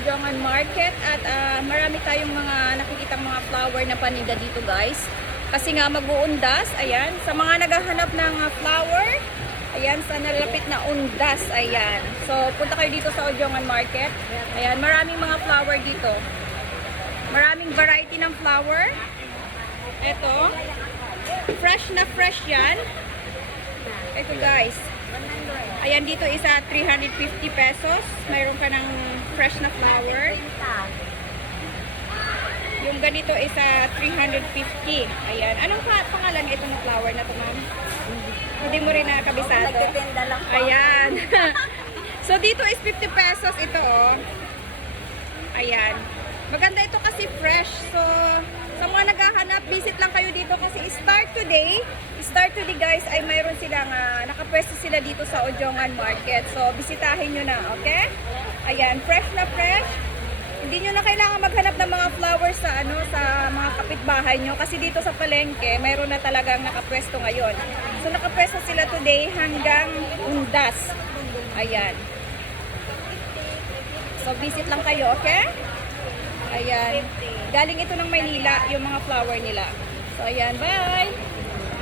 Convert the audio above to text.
Ojongan Market at marami tayong mga nakikitang mga flower na paninda dito guys. Kasi nga mag-uundas, ayan, sa mga naghahanap ng flower, ayan, sa nalalapit na undas, ayan. So, punta kayo dito sa Ojongan Market. Ayan, maraming mga flower dito. Maraming variety ng flower. Ito, fresh na fresh yan. Ito guys. Ayan, dito isa 350 pesos. Mayroon ka ng fresh na flower. Yung ganito isa 350. Ayan. Anong pangalan ito na flower na ito, ma'am? Hindi mo rin nakakabisado? Ayan. So, dito is 50 pesos ito, oh. Ayan. Maganda ito kasi fresh. So, sa mga naghahanap, visit lang kayo dito kasi start today guys, ay mayroon silang nakapwesto sila dito sa Ojongan Market. So, bisitahin nyo na, okay? Ayan, fresh na fresh. Hindi nyo na kailangan maghanap ng mga flowers sa sa mga kapitbahay nyo kasi dito sa palengke, mayroon na talagang nakapwesto ngayon. So, nakapwesto sila today hanggang undas. Ayan. So, visit lang kayo, okay? Ayan. Galing ito ng Maynila, yung mga flower nila. So, ayan. Bye!